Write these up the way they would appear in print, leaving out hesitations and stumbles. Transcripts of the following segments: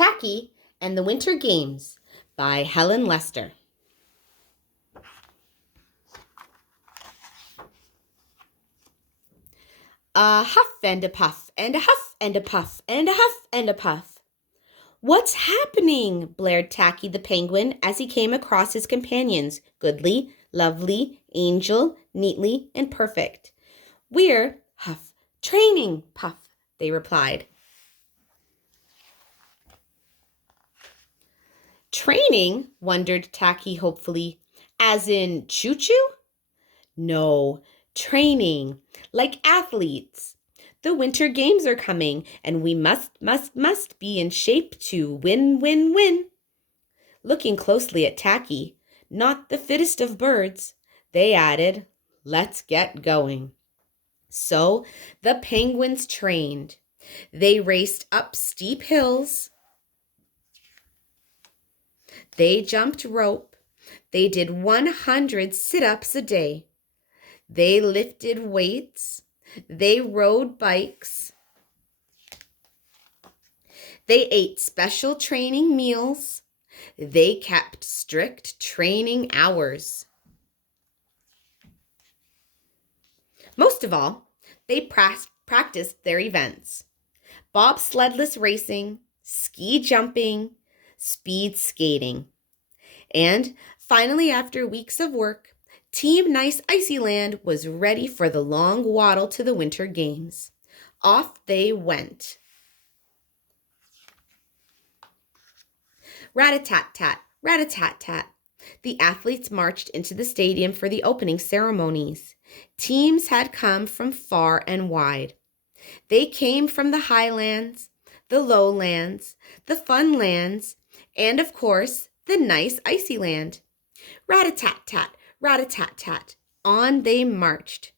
Tacky and the Winter Games by Helen Lester. A huff and a puff, and a huff and a puff, and a huff and a puff. "What's happening?" blared Tacky the penguin as he came across his companions, Goodly, Lovely, Angel, Neatly, and Perfect. "We're, huff, training, puff," they replied. "Training?" wondered Tacky hopefully. "As in choo-choo?" "No, training, like athletes. The Winter Games are coming, and we must be in shape to win. Looking closely at Tacky, not the fittest of birds, they added, "Let's get going." So the penguins trained. They raced up steep hills. They jumped rope. They did 100 sit-ups a day. They lifted weights. They rode bikes. They ate special training meals. They kept strict training hours. Most of all, they practiced their events: bobsledless racing, ski jumping, speed skating. And finally, after weeks of work, Team Nice Icyland was ready for the long waddle to the Winter Games. Off they went. Rat-a-tat-tat, rat-a-tat-tat. The athletes marched into the stadium for the opening ceremonies. Teams had come from far and wide. They came from the highlands, the lowlands, the fun lands, and of course, the nice icy land. Rat-a-tat-tat, rat-a-tat-tat. On they marched.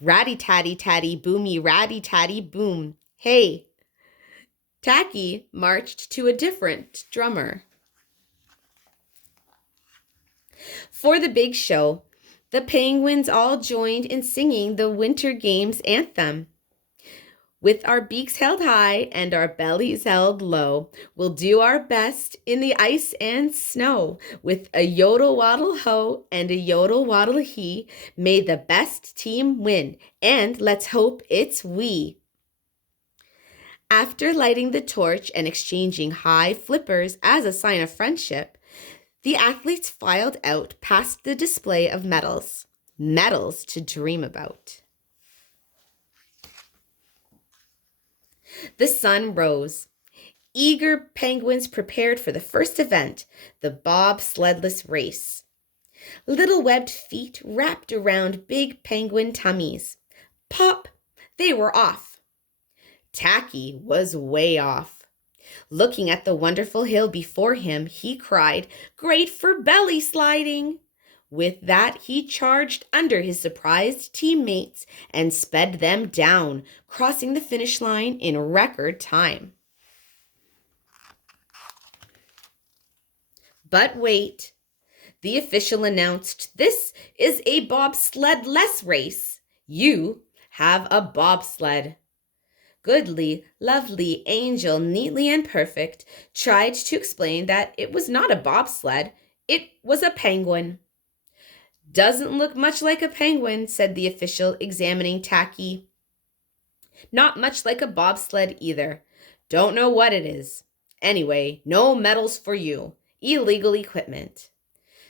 Ratty-tatty-tatty, boomy, ratty-tatty, boom. Hey! Tacky marched to a different drummer. For the big show, the penguins all joined in singing the Winter Games anthem. "With our beaks held high and our bellies held low, we'll do our best in the ice and snow. With a yodel-waddle-ho and a yodel-waddle-hee, may the best team win, and let's hope it's we." After lighting the torch and exchanging high flippers as a sign of friendship, the athletes filed out past the display of medals. Medals to dream about. The sun rose. Eager penguins prepared for the first event, the bobsledless race. Little webbed feet wrapped around big penguin tummies. Pop! They were off. Tacky was way off. Looking at the wonderful hill before him, he cried, "Great for belly sliding!" With that, he charged under his surprised teammates and sped them down, crossing the finish line in record time. But wait, the official announced, "This is a bobsled-less race. You have a bobsled." Goodly, Lovely, Angel, Neatly, and Perfect tried to explain that it was not a bobsled, it was a penguin. "Doesn't look much like a penguin," said the official, examining Tacky. "Not much like a bobsled either. Don't know what it is. Anyway, no medals for you. Illegal equipment."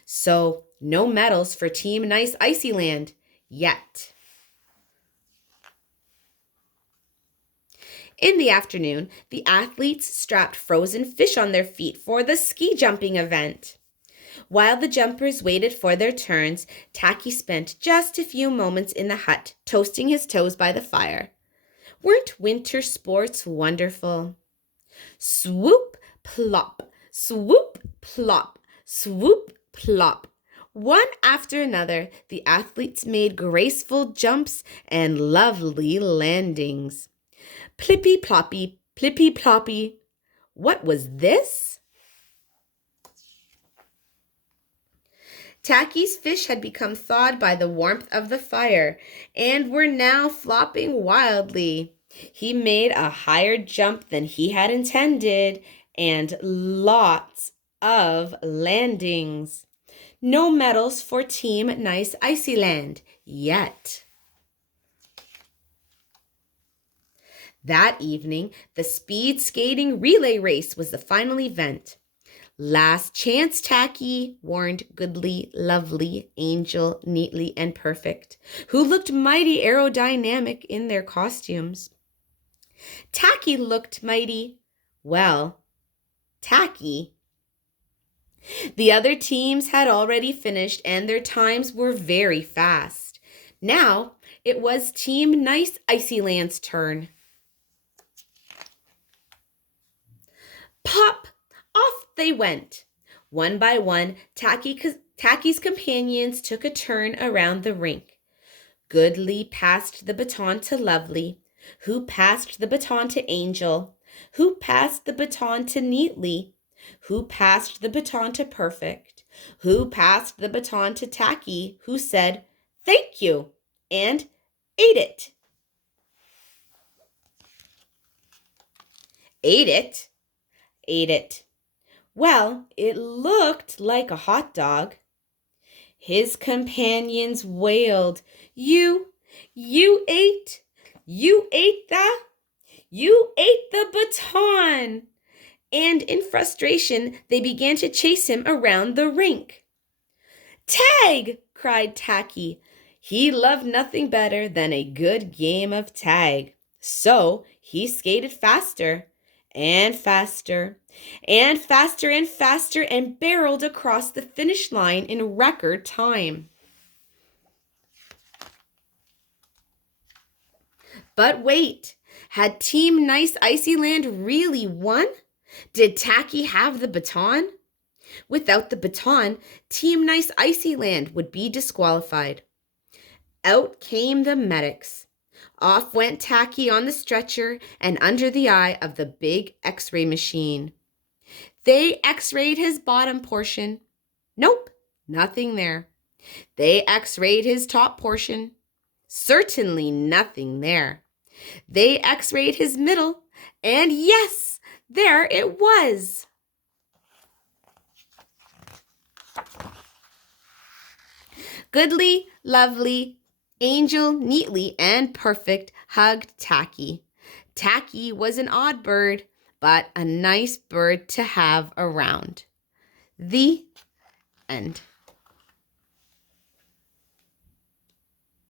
So, no medals for Team Nice Icyland yet. In the afternoon, the athletes strapped frozen fish on their feet for the ski jumping event. While the jumpers waited for their turns, Tacky spent just a few moments in the hut, toasting his toes by the fire. Weren't winter sports wonderful? Swoop, plop, swoop, plop, swoop, plop. One after another, the athletes made graceful jumps and lovely landings. Plippy ploppy, plippy ploppy. What was this? Tacky's fish had become thawed by the warmth of the fire and were now flopping wildly. He made a higher jump than he had intended and lots of landings. No medals for Team Nice Icyland yet. That evening, the speed skating relay race was the final event. Last chance, Tacky, warned Goodly, Lovely, Angel, Neatly, and Perfect, who looked mighty aerodynamic in their costumes. Tacky looked mighty, well, tacky. The other teams had already finished and their times were very fast. Now it was Team Nice Icyland's turn. Pop! Off they went. One by one, Tacky's companions took a turn around the rink. Goodly passed the baton to Lovely, who passed the baton to Angel, who passed the baton to Neatly, who passed the baton to Perfect, who passed the baton to Tacky, who said, "Thank you," and ate it. Ate it? Ate it. Well, it looked like a hot dog. His companions wailed, You ate that? You ate the baton!" And in frustration, they began to chase him around the rink. "Tag!" cried Tacky. He loved nothing better than a good game of tag. So he skated faster and faster and faster and faster and barreled across the finish line in record time. But wait, had Team Nice Icyland really won? Did Tacky have the baton? Without the baton, Team Nice Icyland would be disqualified. Out came the medics. Off went Tacky on the stretcher and under the eye of the big X-ray machine. They X-rayed his bottom portion. Nope, nothing there. They X-rayed his top portion. Certainly nothing there. They X-rayed his middle, and yes, there it was. Goodly, Lovely, Angel, Neatly, and Perfect hugged Tacky. Tacky was an odd bird, but a nice bird to have around. The end.